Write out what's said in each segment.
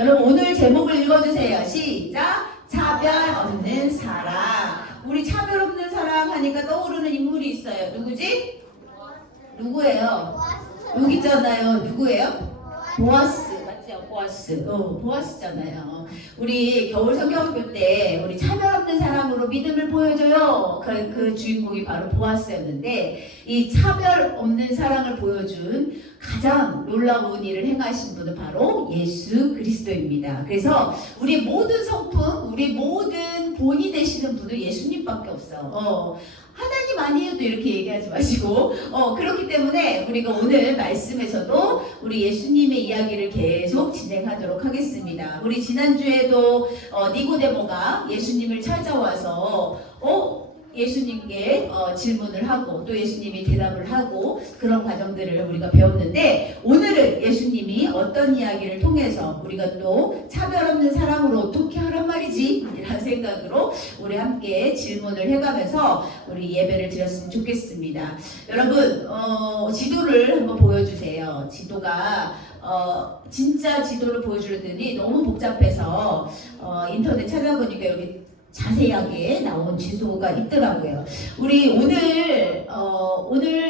여러분 오늘 제목을 읽어주세요. 시작. 차별 없는 사랑. 우리 차별 없는 사랑 하니까 떠오르는 인물이 있어요. 누구지? 누구예요? 여기 있잖아요. 누구예요? 보아스. 맞죠? 보아스. 보아스잖아요. 우리 겨울 성경학교 때 우리 차별 없는 사랑으로 믿음을 보여줘요. 그 주인공이 바로 보아스였는데, 이 차별 없는 사랑을 보여준 가장 놀라운 일을 행하신 분은 바로 예수 그리스도입니다. 그래서 우리 모든 성품, 우리 모든 본이 되시는 분은 예수님밖에 없어. 하나님 아니에도 이렇게 얘기하지 마시고, 그렇기 때문에 우리가 오늘 말씀에서도 우리 예수님의 이야기를 계속 진행하도록 하겠습니다. 우리 지난주에도 니고데모가 예수님을 찾아와서 예수님께 질문을 하고 또 예수님이 대답을 하고 그런 과정들을 우리가 배웠는데, 오늘은 예수님이 어떤 이야기를 통해서 우리가 또 차별 없는 사랑으로 어떻게 하란 말이지? 이런 생각으로 우리 함께 질문을 해가면서 우리 예배를 드렸으면 좋겠습니다. 여러분 지도를 한번 보여주세요. 지도가 진짜 지도를 보여주더니 너무 복잡해서 인터넷 찾아보니까 여기 자세하게 나온 지도가 있더라고요. 우리 오늘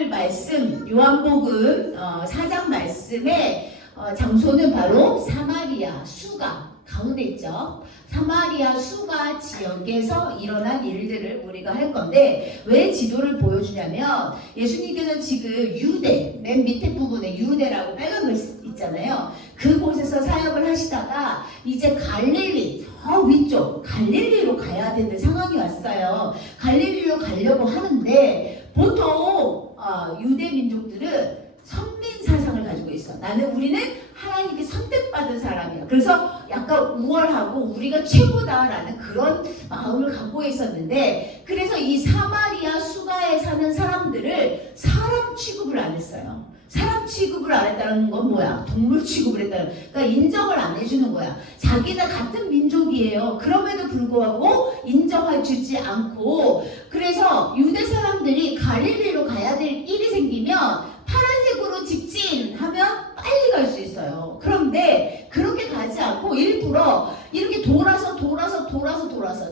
말씀 요한복음 4장 말씀의 장소는 바로 사마리아 수가 가운데 있죠. 사마리아 수가 지역에서 일어난 일들을 우리가 할 건데, 왜 지도를 보여주냐면 예수님께서 지금 유대, 맨 밑에 부분에 유대라고 빨간 글 있잖아요. 그곳에서 사역을 하시다가 이제 갈릴리, 저 위쪽 갈릴리로 가야 되는 상황이 왔어요. 갈릴리로 가려고 하는데 보통 유대 민족들은 선민 사상을 가지고 있어. 우리는 하나님께 선택받은 사람이야. 그래서 약간 우월하고 우리가 최고다라는 그런 마음을 갖고 있었는데, 그래서 이 사마리아 수가에 사는 사람들을 사람 취급을 안 했어요. 사람 취급을 안 했다는 건 뭐야? 동물 취급을 했다는, 그러니까 인정을 안 해주는 거야. 자기네 같은 민족이에요. 그럼에도 불구하고 인정해주지 않고, 그래서 유대 사람들이 갈릴리로 가야 될 일이 생기면 파란색으로 직진하면 빨리 갈 수 있어요. 그런데 그렇게 가지 않고 일부러 이렇게 돌아서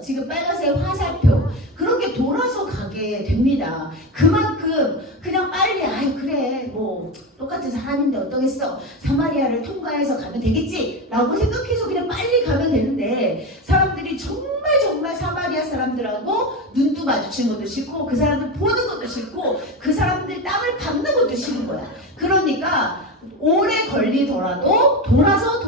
지금 빨간색 화살표 그렇게 돌아서 가게 됩니다. 그만큼 그냥 빨리 그래 뭐 똑같은 사람인데 어떠겠어, 사마리아를 통과해서 가면 되겠지 라고 생각해서 그냥 빨리 가면 되는데, 사람들이 정말 사마리아 사람들하고 눈도 마주치는 것도 싫고 그 사람들 보는 것도 싫고 그 사람들 땅을 밟는 것도 싫은 거야. 그러니까 오래 걸리더라도 돌아서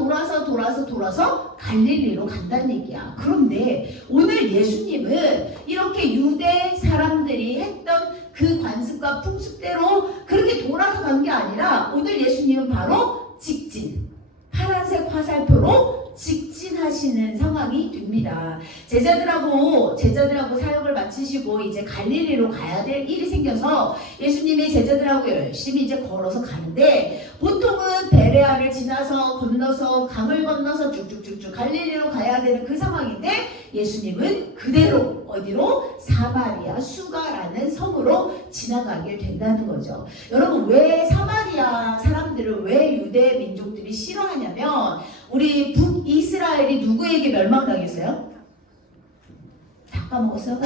갈릴리로 간다는 얘기야. 그런데 오늘 예수님은 이렇게 유대 사람들이 했던 그 관습과 풍습대로 그렇게 돌아서 간 게 아니라, 오늘 예수님은 바로 직진, 파란색 화살표로 직진하시는 상황이 됩니다. 제자들하고 사역을 마치시고 이제 갈릴리로 가야 될 일이 생겨서 예수님이 제자들하고 열심히 이제 걸어서 가는데, 보통은 베레아를 지나서 건너서 강을 건너서 쭉쭉쭉쭉 갈릴리로 가야 되는 그 상황인데, 예수님은 그대로 어디로? 사마리아 수가라는 섬으로 지나가게 된다는 거죠. 여러분, 왜 사마리아 사람들을 왜 유대 민족들이 싫어하냐면, 우리 북이스라엘이 누구에게 멸망당했어요? 다 까먹었어?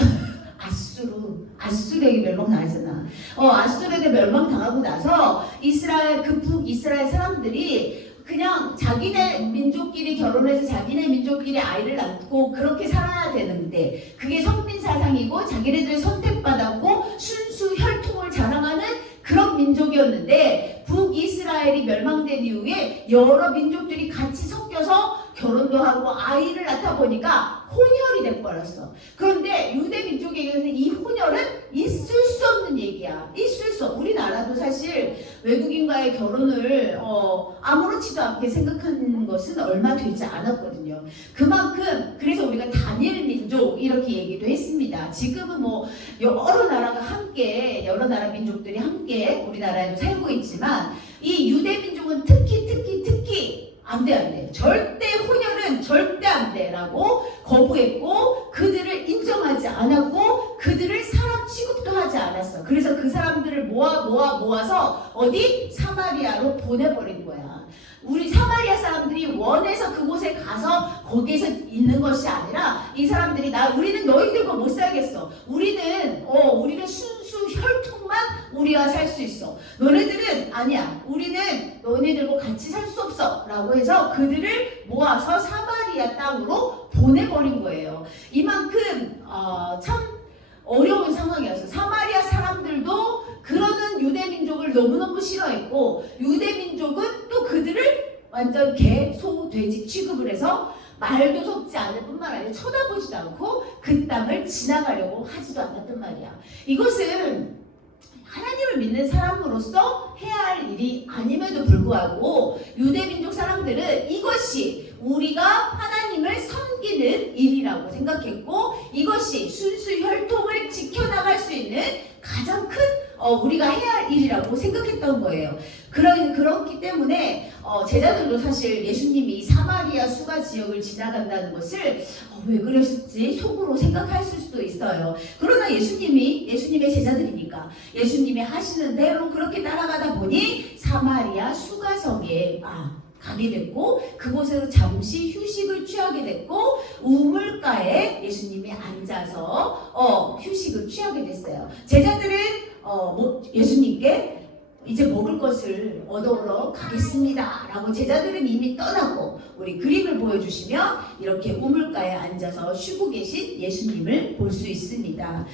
아수르에게 멸망당했잖아. 아수르에게 멸망당하고 나서 북이스라엘 사람들이 그냥 자기네 민족끼리 결혼해서 자기네 민족끼리 아이를 낳고 그렇게 살아야 되는데, 그게 선민 사상이고 자기네들이 선택받았고 순수 혈통을 자랑하는 그런 민족이었는데, 북이스라엘이 멸망된 이후에 여러 민족들이 같이 섞여서 결혼도 하고 아이를 낳다 보니까 혼혈이 돼버렸어. 그런데 유대 민족에게는 이 혼혈은 있을 수 없는 얘기야. 있을 수 없어. 우리나라도 사실 외국인과의 결혼을 아무렇지도 않게 생각하는 것은 얼마 되지 않았거든요. 그만큼 그래서 우리가 단일 민족 이렇게 얘기도 했습니다. 지금은 뭐 여러 나라 민족들이 함께 우리나라에도 살고 있지만, 이 유대 민족은 특히 안 돼. 혼혈은 절대 안 돼라고 거부했고, 그들을 인정하지 않았고, 그들을 사람 취급도 하지 않았어. 그래서 그 사람들을 모아서 어디? 사마리아로 보내버린 거야. 우리 사마리아 사람들이 원해서 그곳에 거기에서 있는 것이 아니라 이 사람들이 우리는 너희들과 못 살겠어. 우리는 순수 혈통만 우리가 살 수 있어. 너네들은 아니야. 우리는 너네들과 같이 살 수 없어. 라고 해서 그들을 모아서 사마리아 땅으로 보내버린 거예요. 이만큼 참 어려운 상황이었어요. 사마리아 사람들도 그러는 유대민족을 너무너무 싫어했고, 유대민족은 또 그들을 완전 개, 소, 돼지 취급을 해서 말도 섞지 않을 뿐만 아니라 쳐다보지도 않고 그 땅을 지나가려고 하지도 않았단 말이야. 이것은 하나님을 믿는 사람으로서 해야 할 일이 아님에도 불구하고 유대민족 사람들은 이것이 우리가 하나님을 섬기는 일이라고 생각했고, 이것이 순수 혈통을 지켜나갈 수 있는 가장 큰 우리가 해야 할 일이라고 생각했던 거예요. 그렇기 때문에 제자들도 사실 예수님이 사마리아 수가 지역을 지나간다는 것을 왜 그러셨지 속으로 생각할 수도 있어요. 그러나 예수님의 제자들이니까 예수님이 하시는 대로 그렇게 따라가다 보니 사마리아 수가성에 가게 됐고, 그곳에서 잠시 휴식을 취하게 됐고, 우물가에 예수님이 앉아서 휴식을 취하게 됐어요. 제자들은 예수님께 이제 먹을 것을 얻어오러 가겠습니다 라고 제자들은 이미 떠나고, 우리 그림을 보여주시면 이렇게 우물가에 앉아서 쉬고 계신 예수님을 볼 수 있습니다.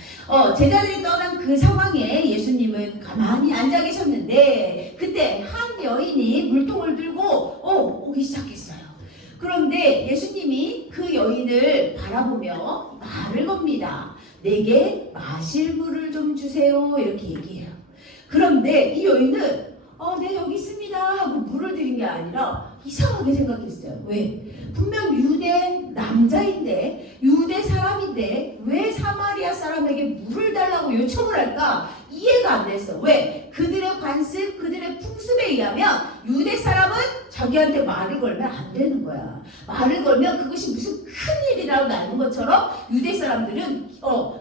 제자들이 떠난 그 상황에 예수님은 가만히 앉아 계셨는데, 그때 한 여인이 물통을 들고 오기 시작했어요. 그런데 예수님이 그 여인을 바라보며 말을 겁니다. 내게 마실 물을 좀 주세요 이렇게 얘기해요. 그런데 이 여인은 네 여기 있습니다 하고 물을 드린 게 아니라 이상하게 생각했어요. 왜? 분명 유대 남자인데, 유대 사람인데 왜 사마리아 사람에게 물을 달라고 요청을 할까? 이해가 안 됐어. 왜? 그들의 관습, 그들의 풍습에 의하면 유대 사람은 자기한테 말을 걸면 안 되는 거야. 말을 걸면 그것이 무슨 큰일이라고 아는 것처럼 유대 사람들은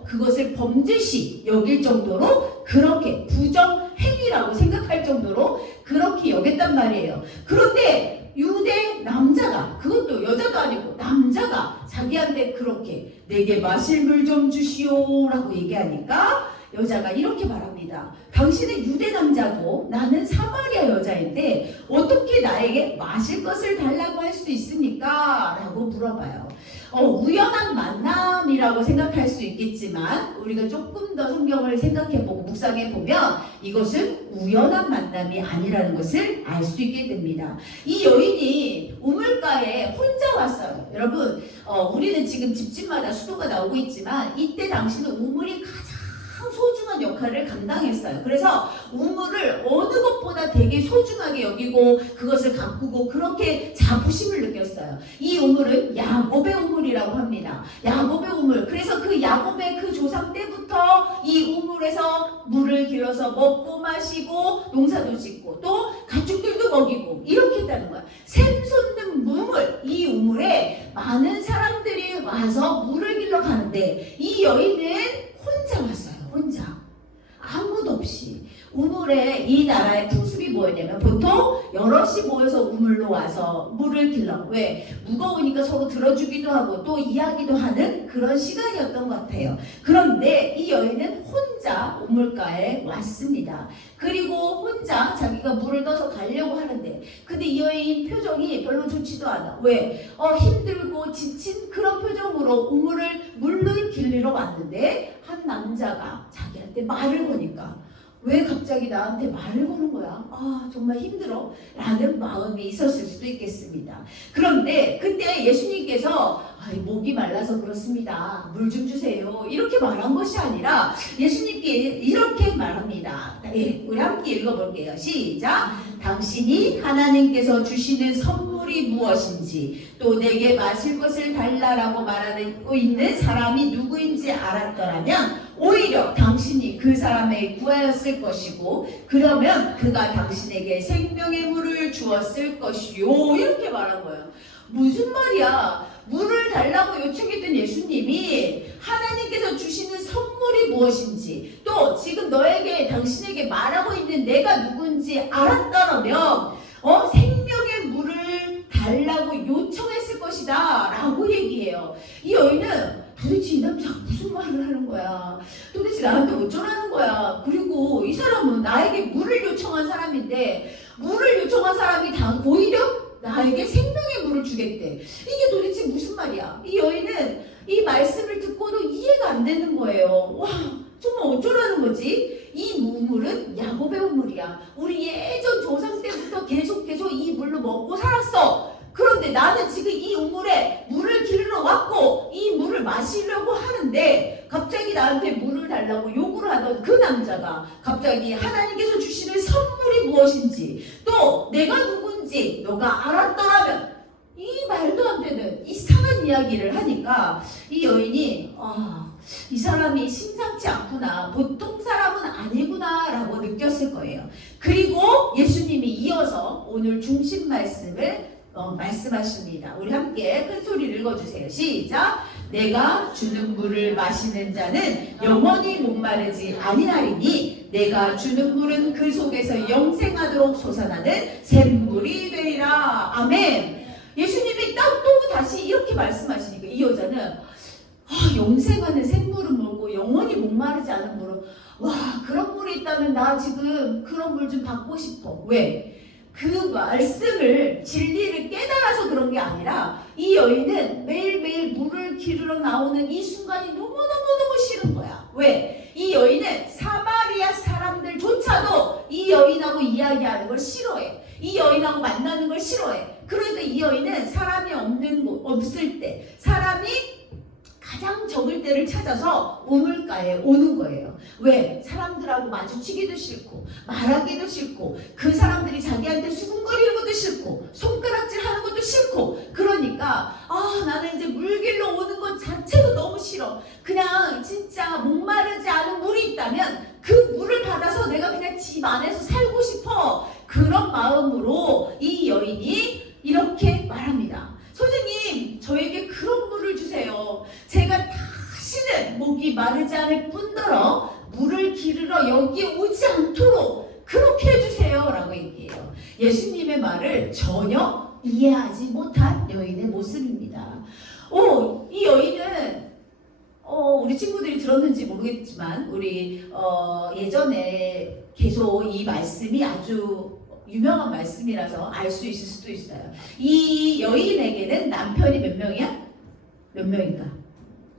그것을 범죄시 여길 정도로, 그렇게 부정행위라고 생각할 정도로 그렇게 여겼단 말이에요. 그런데 유대 남자가, 그것도 여자도 아니고 남자가 자기한테 그렇게 내게 마실 물 좀 주시오 라고 얘기하니까 여자가 이렇게 말합니다. 당신은 유대 남자고 나는 사마리아 여자인데 어떻게 나에게 마실 것을 달라고 할 수 있습니까? 라고 물어봐요. 우연한 만남이라고 생각할 수 있겠지만, 우리가 조금 더 성경을 생각해보고 묵상해보면 이것은 우연한 만남이 아니라는 것을 알 수 있게 됩니다. 이 여인이 우물가에 혼자 왔어요. 여러분, 우리는 지금 집집마다 수도가 나오고 있지만 이때 당시는 우물이 가장 소중한 역할을 감당했어요. 그래서 우물을 어느 것보다 되게 소중하게 여기고 그것을 가꾸고 그렇게 자부심을 느꼈어요. 이 우물은 야곱의 우물이라고 합니다. 야곱의 우물. 그래서 그 야곱의 그 조상 때부터 이 우물에서 물을 길러서 먹고 마시고 농사도 짓고 또 가축들도 먹이고 이렇게 했다는 거야. 샘솟는 우물, 이 우물에 많은 사람들이 와서 물을 길러 가는데 이 여인은 혼자 왔어요. 혼자. 아무도 없이. 우물에 이 나라의 풍습이 뭐냐면 보통 여럿이 모여서 우물로 와서 물을 길러. 왜? 무거우니까 서로 들어주기도 하고 또 이야기도 하는 그런 시간이었던 것 같아요. 그런데 이 여인은 혼자 우물가에 왔습니다. 그리고 혼자 자기가 물을 떠서 가려고 하는데, 근데 이 여인 표정이 별로 좋지도 않아. 왜? 힘들고 지친 그런 표정으로 물을 길리러 왔는데 한 남자가 자기한테 말을 거니까, 왜 갑자기 나한테 말을 거는 거야? 정말 힘들어 라는 마음이 있었을 수도 있겠습니다. 그런데 그때 예수님께서 목이 말라서 그렇습니다, 물 좀 주세요 이렇게 말한 것이 아니라 예수님께 이렇게 말합니다. 우리 함께 읽어볼게요. 시작. 당신이 하나님께서 주시는 선물이 무엇인지 또 내게 마실 것을 달라라고 말하고 있는 사람이 누구인지 알았더라면 오히려 당신이 그 사람에게 구하였을 것이고 그러면 그가 당신에게 생명의 물을 주었을 것이요 이렇게 말한 거예요. 무슨 말이야? 물을 달라고 요청했던 예수님이 하나님께서 주시는 선물이 무엇인지 또 지금 당신에게 말하고 있는 내가 누군지 알았더라면 생명의 물을 달라고 요청했을 것이다 얘기해요. 이 여인은 도대체 이 남자가 무슨 말을 하는 거야? 도대체 나한테 어쩌라는 거야? 그리고 이 사람은 나에게 물을 요청한 사람인데 물을 요청한 사람이 오히려 나에게 생명의 물을 주겠대. 이게 도대체 무슨 말이야? 이 여인은 이 말씀을 듣고도 이해가 안 되는 거예요. 와, 정말 어쩌라는 거지? 이 물은 야곱의 우물이야. 우리 예전 조상 때부터 계속 이 물로 먹고 살았어. 그런데 나는 지금 이 우물에 물을 기르러 왔고 이 물을 마시려고 하는데 갑자기 나한테 물을 달라고 요구를 하던 그 남자가 갑자기 하나님께서 주시는 선물이 무엇인지 또 내가 누군지 너가 알았더라면, 이 말도 안 되는 이상한 이야기를 하니까 이 여인이 이 사람이 심상치 않구나, 보통 사람은 아니구나 라고 느꼈을 거예요. 그리고 예수님이 이어서 오늘 중심 말씀을 말씀하십니다. 우리 함께 큰 소리를 읽어주세요. 시작! 내가 주는 물을 마시는 자는 영원히 목마르지 아니하리니 내가 주는 물은 그 속에서 영생하도록 솟아나는 샘물이 되리라. 아멘. 예수님이 또 다시 이렇게 말씀하시니까 이 여자는 영생하는 샘물은 뭐고 영원히 목마르지 않은 물은, 와, 그런 물이 있다면 나 지금 그런 물 좀 받고 싶어. 왜? 그 말씀을, 진리를 깨달아서 그런 게 아니라 이 여인은 매일매일 물을 기르러 나오는 이 순간이 너무너무 싫은 거야. 왜? 이 여인은 사마리아 사람들조차도 이 여인하고 이야기하는 걸 싫어해. 이 여인하고 만나는 걸 싫어해. 그러니까 이 여인은 사람이 없을 때, 사람이 가장 적을 때를 찾아서 우물가에 오는 거예요. 왜? 사람들하고 마주치기도 싫고 말하기도 싫고 그 사람들이 자기한테 수군거리는 것도 싫고 손가락질 하는 것도 싫고, 그러니까 나는 이제 물길로 오는 것 자체도 너무 싫어. 그냥 진짜 목마르지 않은 물이 있다면 그 물을 받아서 내가 그냥 집 안에서 살고 싶어. 그런 마음으로 이 여인이 이렇게 말합니다. 선생님, 저에게 그런 물을 주세요. 제가 다시는 목이 마르지 않을 뿐더러 물을 기르러 여기에 오지 않도록 그렇게 해주세요 라고 얘기해요. 예수님의 말을 전혀 이해하지 못한 여인의 모습입니다. 이 여인은 우리 친구들이 들었는지 모르겠지만 우리 예전에 계속 이 말씀이 아주 유명한 말씀이라서 알 수 있을 수도 있어요. 이 여인에게는 남편이 몇 명이야? 몇 명인가?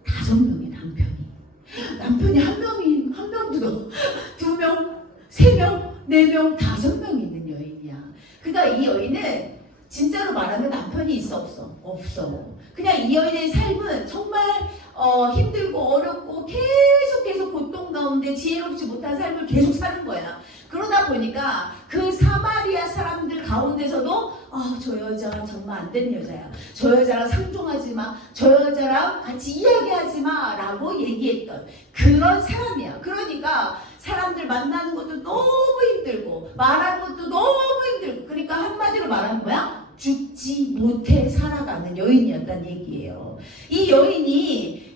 5명의 남편이 한 명도 2명, 3명, 4명, 5명 있는 여인이야. 그러니까 이 여인은 진짜로 말하면 남편이 있어 없어. 그냥 이 여인의 삶은 정말 힘들고 어렵고 계속 고통 가운데 지혜롭지 못한 삶을 계속 사는 거야. 그러다 보니까 그 사마리아 사람들 가운데서도 저 여자 정말 안 되는 여자야. 저 여자랑 상종하지 마. 저 여자랑 같이 이야기하지 마. 라고 얘기했던 그런 사람이야. 그러니까 사람들 만나는 것도 너무 힘들고 말하는 것도 너무 힘들고, 그러니까 한마디로 말하는 거야? 죽지 못해 살아가는 여인이었다는 얘기예요. 이 여인이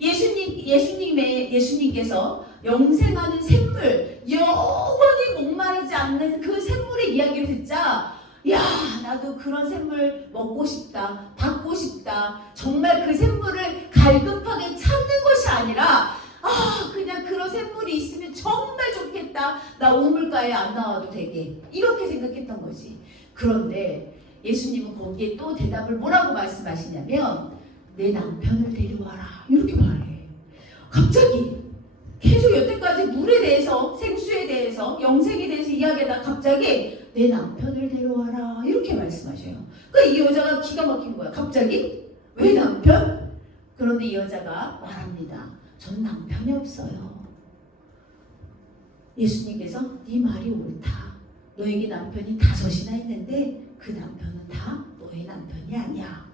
예수님께서 영생하는 샘물, 영원히 목마르지 않는 그 샘물의 이야기를 듣자, 야, 나도 그런 샘물 먹고 싶다, 받고 싶다. 정말 그 샘물을 갈급하게 찾는 것이 아니라 그냥 그런 샘물이 있으면 정말 좋겠다. 나 우물가에 안 나와도 되게. 이렇게 생각했던 거지. 그런데 예수님은 거기에 또 대답을 뭐라고 말씀하시냐면 내 남편을 데려와라 이렇게 말해. 갑자기 계속 여태까지 물에 대해서, 생수에 대해서, 영생에 대해서 이야기하다가 갑자기 내 남편을 데려와라 이렇게 말씀하셔요. 그러니까 이 여자가 기가 막힌 거야. 갑자기 왜 남편? 그런데 이 여자가 말합니다. 전 남편이 없어요. 예수님께서 네 말이 옳다. 너에게 남편이 5이나 있는데 그 남편은 다 너의 남편이 아니야.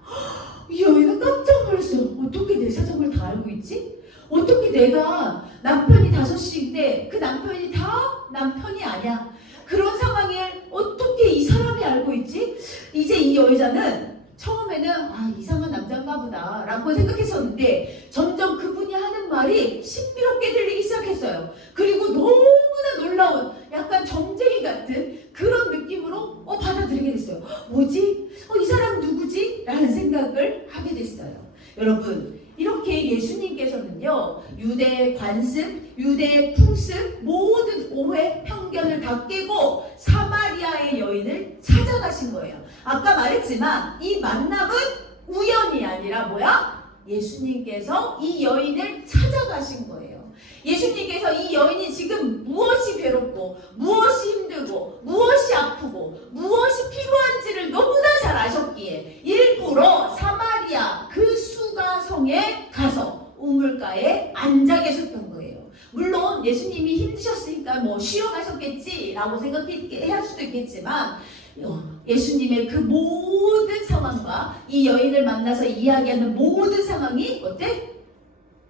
이 여인은 깜짝 놀랐어요. 어떻게 내 사정을 다 알고 있지? 어떻게 내가 남편이 5인데 그 남편이 다 남편이 아니야. 그런 상황을 어떻게 이 사람이 알고 있지? 이제 이 여자는 처음에는 이상한 남자인가 보다 라고 생각했었는데 점점 그분이 하는 말이 신비롭게 들리기 시작했어요. 그리고 너무나 놀라운 약간 점쟁이 같은 그런 느낌으로 받아들이게 됐어요. 뭐지? 이 사람 누구지? 라는 생각을 하게 됐어요. 여러분, 이렇게 예수님께서는요, 유대 관습, 유대 풍습, 모든 오해, 편견을 다 깨고 사마리아의 여인을 찾아가신 거예요. 아까 말했지만 이 만남은 우연이 아니라 뭐야? 예수님께서 이 여인을 찾아가신 거예요. 예수님께서 이 여인이 지금 무엇이 괴롭고 무엇이 힘들고 무엇이 아프고 무엇이 필요한지를 너무나 잘 아셨기에 일부러 사마리아 그 수가성에 가서 우물가에 앉아 계셨던 거예요. 물론 예수님이 힘드셨으니까 뭐 쉬어 가셨겠지라고 생각할 수도 있겠지만 예수님의 그 모든 상황과 이 여인을 만나서 이야기하는 모든 상황이 어때?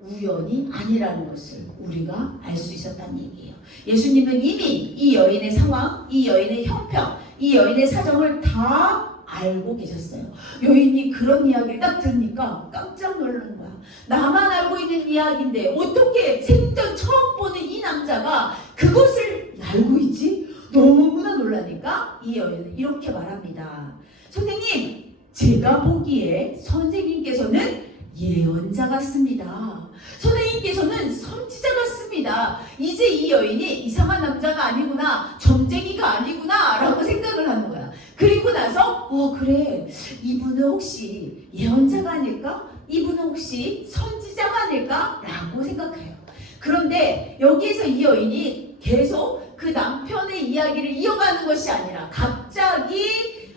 우연이 아니라는 것을 우리가 알 수 있었다는 얘기예요. 예수님은 이미 이 여인의 상황, 이 여인의 형편, 이 여인의 사정을 다 알고 계셨어요. 여인이 그런 이야기를 딱 들으니까 깜짝 놀란 거야. 나만 알고 있는 이야기인데 어떻게 생전 처음 보는 이 남자가 그것을 알고 있지? 너무나 놀라니까 이 여인은 이렇게 말합니다. 선생님, 제가 보기에 선생님께서는 예언자 같습니다. 선생님께서는 선지자 같습니다. 이제 이 여인이 이상한 남자가 아니구나, 점쟁이가 아니구나 라고 생각을 하는 거야. 그리고 나서 그래, 이분은 혹시 예언자가 아닐까? 이분은 혹시 선지자가 아닐까? 라고 생각해요. 그런데 여기에서 이 여인이 계속 그 남편의 이야기를 이어가는 것이 아니라 갑자기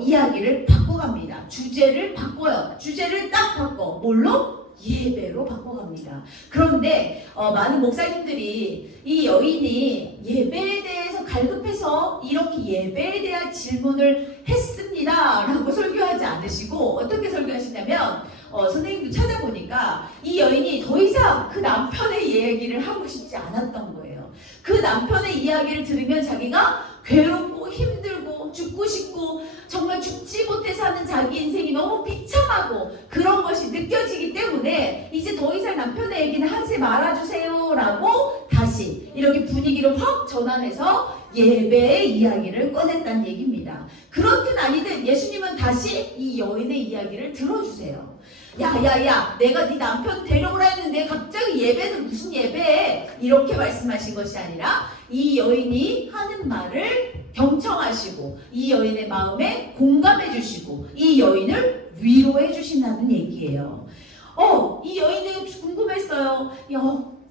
이야기를 바꿔갑니다. 주제를 바꿔요. 주제를 딱 바꿔. 뭘로? 예배로 바꿔갑니다. 그런데 많은 목사님들이 이 여인이 예배에 대해서 갈급해서 이렇게 예배에 대한 질문을 했습니다 라고 설교하지 않으시고 어떻게 설교하시냐면 선생님도 찾아보니까 이 여인이 더 이상 그 남편의 얘기를 하고 싶지 않았던 거예요. 그 남편의 이야기를 들으면 자기가 괴롭고 힘들고 죽고 싶고 정말 죽지 못해 사는 자기 인생이 너무 비참하고 그런 것이 느껴지기 때문에 이제 더 이상 남편의 얘기는 하지 말아주세요 라고 다시 이렇게 분위기를 확 전환해서 예배의 이야기를 꺼냈다는 얘기입니다. 그렇든 아니든 예수님은 다시 이 여인의 이야기를 들어주세요. 야야야, 내가 네 남편 데려오라 했는데 갑자기 예배는 무슨 예배해? 이렇게 말씀하신 것이 아니라 이 여인이 하는 말을 경청하시고 이 여인의 마음에 공감해 주시고 이 여인을 위로해 주신다는 얘기예요. 이 여인이 궁금했어요.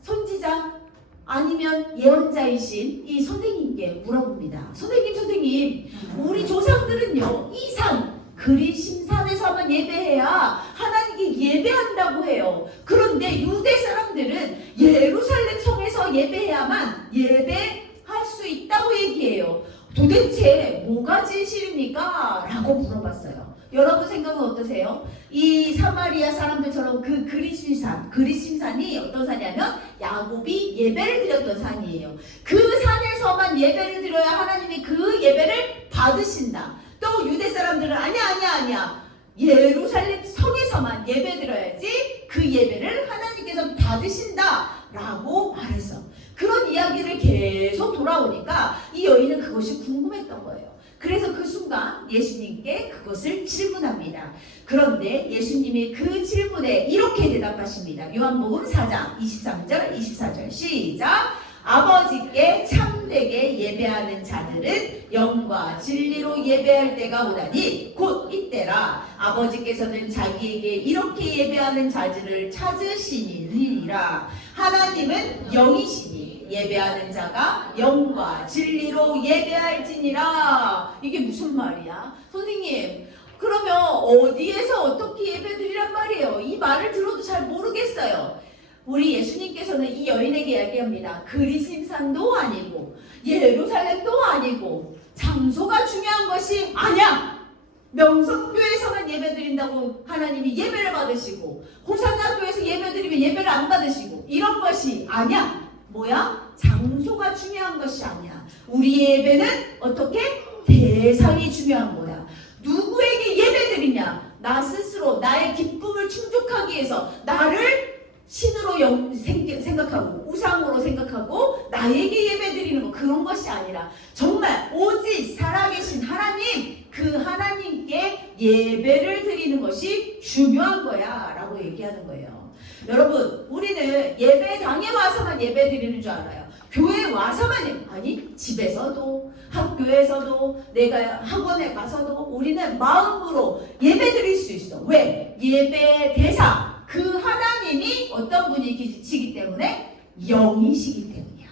선지자 아니면 예언자이신 이 선생님께 물어봅니다. 선생님, 우리 조상들은요, 이 산 그리심산에서만 예배해야 하나님께 예배한다고 해요. 그런데 유대 사람들은 예루살렘 성에서 예배해야만 예배할 수 있다고 얘기해요. 도대체 뭐가 진실입니까? 라고 물어봤어요. 여러분 생각은 어떠세요? 이 사마리아 사람들처럼 그 그리심산이 어떤 산이냐면 야곱이 예배를 드렸던 산이에요. 그 산에서만 예배를 드려야 하나님이 그 예배를 받으신다. 또 유대 사람들은 아니야. 예루살렘 성에서만 예배 드려야지 그 예배를 하나님께서 받으신다 라고 말했어. 그런 이야기를 계속 돌아오니까 이 여인은 그것이 궁금했던 거예요. 그래서 그 순간 예수님께 그것을 질문합니다. 그런데 예수님이 그 질문에 이렇게 대답하십니다. 요한복음 4장 23절 24절 시작. 아버지께 참되게 예배하는 자들은 영과 진리로 예배할 때가 오다니 곧 이때라. 아버지께서는 자기에게 이렇게 예배하는 자들을 찾으시니라. 하나님은 영이시니 예배하는 자가 영과 진리로 예배할지니라. 이게 무슨 말이야? 선생님, 그러면 어디에서 어떻게 예배드리란 말이에요? 이 말을 들어도 잘 모르겠어요. 우리 예수님께서는 이 여인에게 이야기합니다. 그리심산도 아니고 예루살렘도 아니고 장소가 중요한 것이 아니야. 명성교회에서만 예배드린다고 하나님이 예배를 받으시고 호산나교회에서 예배드리면 예배를 안 받으시고 이런 것이 아니야. 뭐야? 장소가 중요한 것이 아니야. 우리의 예배는 어떻게? 대상이 중요한 거야. 누구에게 예배드리냐? 나 스스로 나의 기쁨을 충족하기 위해서 나를 신으로 생각하고 우상으로 생각하고 나에게 예배드리는 거 그런 것이 아니라 정말 오직 살아계신 하나님, 그 하나님께 예배를 드리는 것이 중요한 거야 라고 얘기하는 거예요. 여러분, 우리는 예배당에 와서만 예배 드리는 줄 알아요. 교회에 와서만 아니, 집에서도 학교에서도 내가 학원에 가서도 우리는 마음으로 예배 드릴 수 있어. 왜? 예배 대상, 그 하나님이 어떤 분이시기 때문에? 영이시기 때문이야.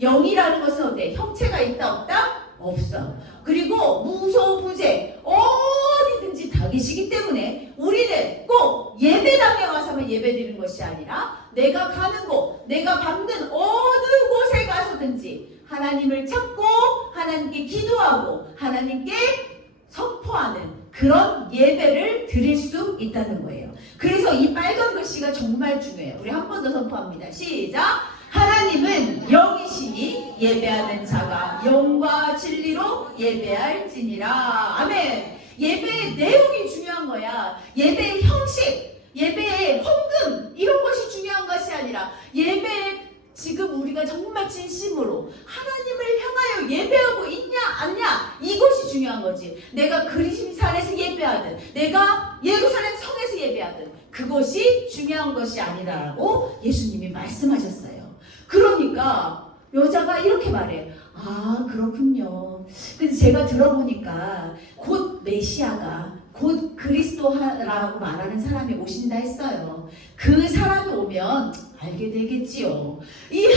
영이라는 것은 어때? 형체가 있다 없다? 없어. 그리고 무소부재, 어디든지 다 계시기 때문에 우리는 꼭 예배당에 와서만 예배드리는 것이 아니라 내가 가는 곳, 내가 밟는 어느 곳에 가서든지 하나님을 찾고 하나님께 기도하고 하나님께 선포하는 그런 예배를 드릴 수 있다는 거예요. 그래서 이 빨간 글씨가 정말 중요해요. 우리 한 번 더 선포합니다. 시작! 하나님은 영이시니 예배하는 자가 영과 진리로 예배할지니라. 아멘. 예배의 내용이 중요한 거야. 예배의 형식, 예배의 헌금 이런 것이 중요한 것이 아니라 예배에 지금 우리가 정말 진심으로 하나님을 향하여 예배하고 있냐 않냐 이것이 중요한 거지. 내가 그리심산에서 예배하든 내가 예루살렘 성에서 예배하든 그것이 중요한 것이 아니라고 예수님이 말씀하셨어요. 그러니까 여자가 이렇게 말해. 아, 그렇군요. 근데 제가 들어보니까 곧 메시아가 곧 그리스도라고 말하는 사람이 오신다 했어요. 그 사람이 오면 알게 되겠지요. 이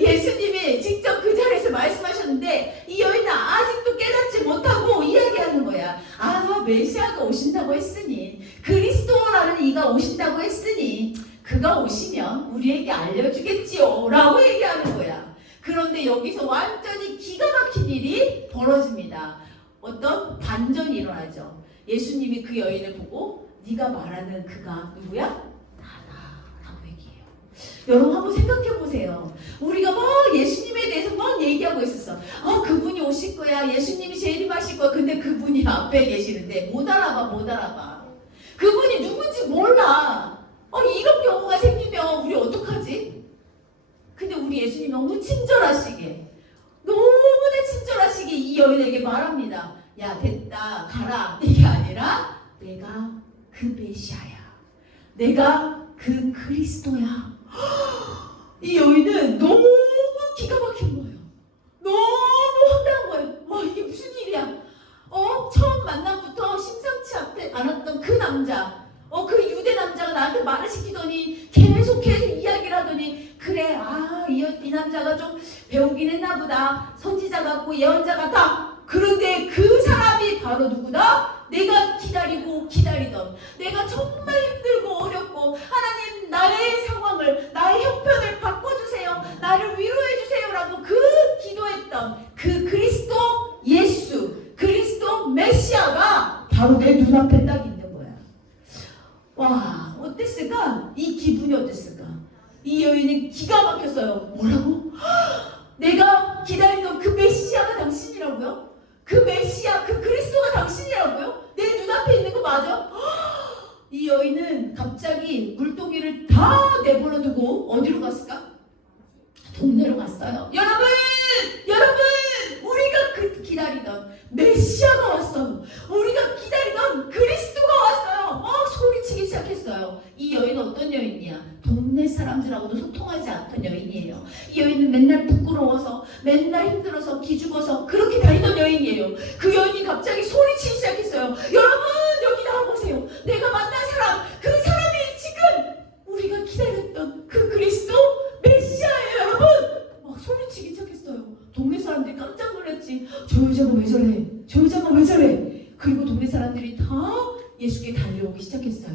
예수님이 직접 그 자리에서 말씀하셨는데 이 여인은 아직도 깨닫지 못하고 이야기하는 거야. 아, 메시아가 오신다고 했으니 그리스도라는 이가 오신다고 했으니 그가 오시면 우리에게 알려주겠지요 라고 얘기하는 거야. 그런데 여기서 완전히 기가 막힌 일이 벌어집니다. 어떤 반전이 일어나죠. 예수님이 그 여인을 보고 네가 말하는 그가 누구야? 나다 라고 얘기해요. 여러분 한번 생각해 보세요. 우리가 막 예수님에 대해서 막 얘기하고 있었어. 아, 그분이 오실 거야. 예수님이 재림하실 거야. 근데 그분이 앞에 계시는데 못 알아봐. 그분이 누군지 몰라. 이런 경우가 생기면 우리 어떡하지? 근데 우리 예수님 너무 친절하시게 너무나 친절하시게 이 여인에게 말합니다. 야, 됐다 가라. 이게 아니라 내가 그 메시아야. 내가 그 그리스도야. 이 여인은 너무 기가 막힌 거예요. 너무 황당한 거예요. 와, 이게 무슨 일이야. 처음 만남부터 심상치 않았던 그 남자, 그 유대 남자가 나한테 말을 시키더니 계속 이야기를 하더니 그래, 이 남자가 좀 배우긴 했나 보다. 선지자 같고 예언자 같아. 그런데 그 사람이 바로 누구다? 내가 기다리던, 내가 정말 힘들고 어렵고 하나님 나의 상황을, 나의 형편을 바꿔주세요, 나를 위로해주세요 라고 기도했던 그 그리스도 예수, 그리스도 메시아가 바로 내 눈앞에 딱 있는 거야. 와, 어땠을까? 이 기분이 어땠을까? 이 여인은 기가 막혔어요. 뭐라고? 내가 기다리던 그 메시아가 당신이라고요? 그 메시아, 그 그리스도가 당신이라고요? 내 눈앞에 있는 거 맞아? 이 여인은 갑자기 물동이를 다 내버려 두고 어디로 갔을까? 동네로 갔어요. 여러분! 우리가 기다리던 메시아가 왔어요. 우리가 기다리던 그리스도가 왔어요. 소리치기 시작했어요. 이 여인은 어떤 여인이야? 동네 사람들하고도 소통하지 않던 여인이에요. 이 여인은 맨날 부끄러워서, 맨날 힘들어서, 기죽어서 그렇게 다니던 여인이에요. 그 여인이 갑자기 소리치기 시작했어요. 여러분, 여기 나와보세요. 내가 만난 사람, 그 사람이 지금 우리가 기다렸던 그 그리스도 메시아예요, 여러분. 막 소리치기 시작했어요. 동네 사람들이 깜짝 놀랐지. 저 여자가 왜 저래? 저 여자가 왜 저래? 그리고 동네 사람들이 다 예수께 달려오기 시작했어요.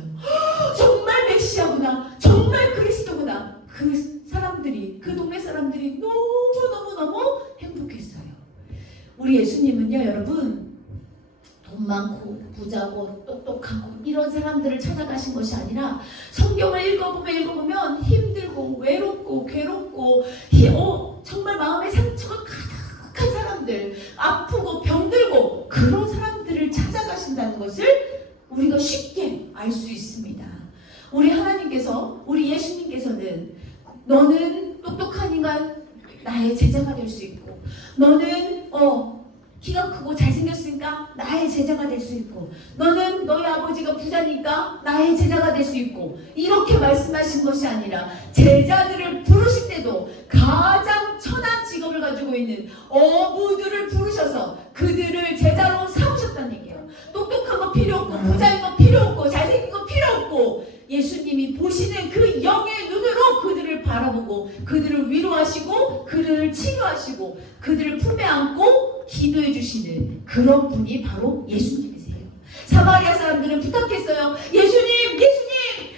정말 메시아구나. 정말 그리스도구나. 그 동네 사람들이 너무 행복했어요. 우리 예수님은요, 여러분, 돈 많고 부자고 똑똑하고 이런 사람들을 찾아가신 것이 아니라 성경을 읽어보면 힘들고 외롭고 괴롭고 정말 마음에 상처가 가득한 사람들, 아프고 병들고 그런 사람들을 찾아가신다는 것을 우리가 쉽게 알 수 있습니다. 우리 하나님께서, 우리 예수님께서는 너는 똑똑한 인간, 나의 제자가 될 수 있고, 너는 키가 크고 잘생겼으니까 나의 제자가 될 수 있고, 너는 너희 아버지가 부자니까 나의 제자가 될 수 있고, 이렇게 말씀하신 것이 아니라 제자들을 부르실 때도 가장 천한 직업을 가지고 있는 어부들을 부르셔서 그들을 제자로 삼으셨다는 얘기예요. 똑똑한 거 필요 없고, 부자인 거 필요 없고, 잘생긴 거 필요 없고, 예수님이 보시는 그 영의 눈으로 그들을 바라보고 그들을 위로하시고 그들을 치료하시고 그들을 품에 안고 기도해 주시는 그런 분이 바로 예수님이세요. 사마리아 사람들은 부탁했어요. 예수님,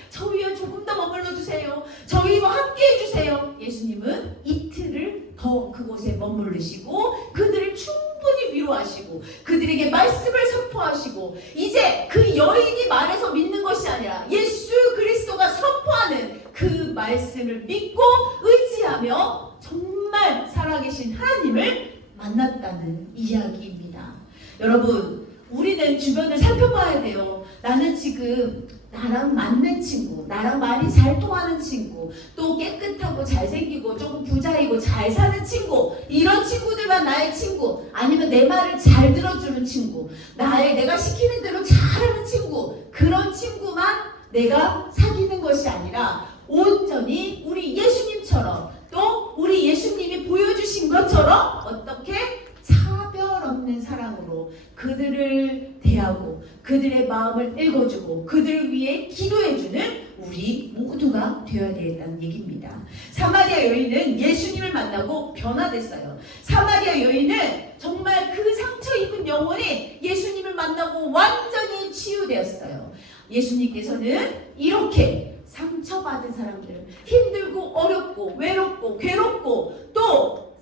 저희와 조금 더 머물러 주세요. 저희와 함께 해주세요. 예수님은 이틀을 더 그곳에 머무르시고 그들을 충분히 위로하시고 그들에게 말씀을 선포하시고, 이제 그 여인이 말해서 믿는 것이 아니라 예수 그리스도가 선포하는 그 말씀을 믿고 의지하며 정말 살아계신 하나님을 만났다는 이야기입니다. 여러분, 우리는 주변을 살펴봐야 돼요. 나는 지금 나랑 맞는 친구, 나랑 말이 잘 통하는 친구, 또 깨끗하고 잘생기고 조금 부자이고 잘 사는 친구, 이런 친구들만 나의 친구, 아니면 내 말을 잘 들어주는 친구, 내가 시키는 대로 잘하는 친구, 그런 친구만 내가 사귀는 것이 아니라 온전히 우리 예수님처럼, 또 우리 예수님이 보여주신 것처럼 어떻게 차별 없는 사랑으로 그들을 대하고 그들의 마음을 읽어주고 그들을 위해 기도해주는 우리 모두가 되어야 되겠다는 얘기입니다. 사마리아 여인은 예수님을 만나고 변화됐어요. 사마리아 여인은 정말 그 상처 입은 영혼이 예수님을 만나고 완전히 치유되었어요. 예수님께서는 이렇게 상처받은 사람들, 힘들고 어렵고 외롭고 괴롭고 또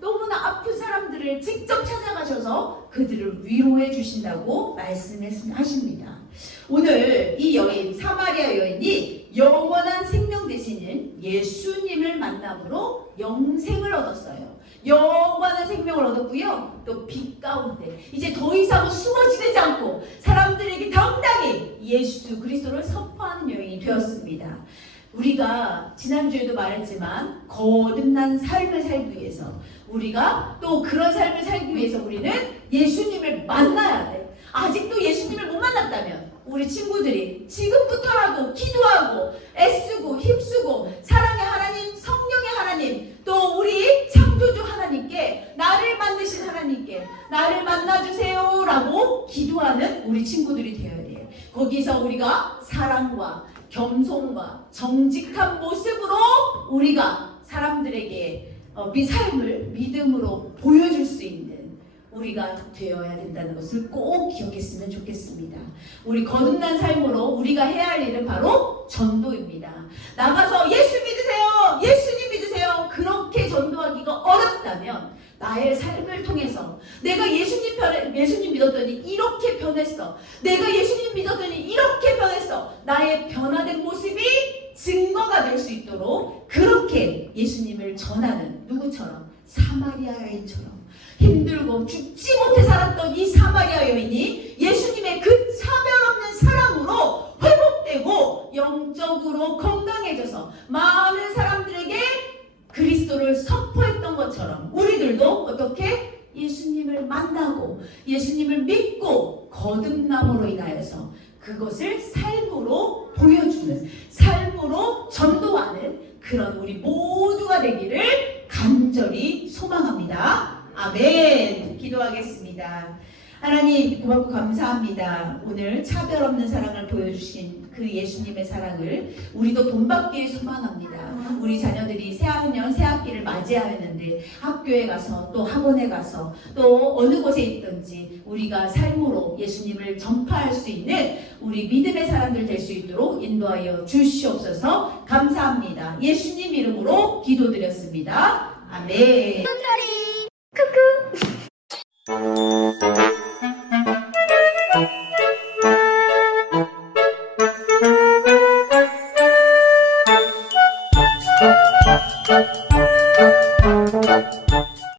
너무나 아픈 사람들을 직접 찾아가셔서 그들을 위로해 주신다고 말씀하십니다. 오늘 이 여인, 사마리아 여인이 영원한 생명 되시는 예수님을 만남으로 영생을 얻었어요. 영원한 생명을 얻었고요. 또 빛 가운데 이제 더 이상 숨어 지내지 않고 사람들에게 당당히 예수 그리스도를 선포하는 여인이 되었습니다. 우리가 지난주에도 말했지만 거듭난 삶을 살기 위해서, 우리가 또 그런 삶을 살기 위해서 우리는 예수님을 만나야 돼. 아직도 예수님을 못 만났다면 우리 친구들이 지금부터라도 기도하고 애쓰고 힘쓰고 사랑의 하나님, 성령의 하나님, 또 우리 창조주 하나님께, 나를 만드신 하나님께 나를 만나주세요 라고 기도하는 우리 친구들이 되어야 돼요. 거기서 우리가 사랑과 겸손과 정직한 모습으로 우리가 사람들에게 삶을 믿음으로 보여줄 수 있는 우리가 되어야 된다는 것을 꼭 기억했으면 좋겠습니다. 우리 거듭난 삶으로 우리가 해야 할 일은 바로 전도입니다. 나가서 예수 믿으세요, 예수님 믿으세요, 그렇게 전도하기가 어렵다면 나의 삶을 통해서 내가 예수님 믿었더니 이렇게 변했어, 내가 예수님 믿었더니 이렇게 변했어, 나의 변화된 모습이 증거가 될 수 있도록 그렇게 예수님을 전하는, 누구처럼? 사마리아 여인처럼 힘들고 죽지 못해 살았던 이 사마리아 여인이 예수님의 그 차별 없는 사랑으로 회복되고 영적으로 건강해져서 많은 사람들에게 그리스도를 선포했던 것처럼 우리들도 어떻게 예수님을 만나고 예수님을 믿고 거듭남으로 인하여서 그것을 삶으로 보여주는, 삶으로 전도하는 그런 우리 모두가 되기를 간절히 소망합니다. 아멘. 기도하겠습니다. 하나님 고맙고 감사합니다. 오늘 차별 없는 사랑을 보여주신 그 예수님의 사랑을 우리도 본받기를 소망합니다. 우리 자녀들이 새학년 새학기를 맞이하였는데 학교에 가서 또 학원에 가서 또 어느 곳에 있든지 우리가 삶으로 예수님을 전파할 수 있는 우리 믿음의 사람들 될 수 있도록 인도하여 주시옵소서. 감사합니다. 예수님 이름으로 기도드렸습니다. 아멘.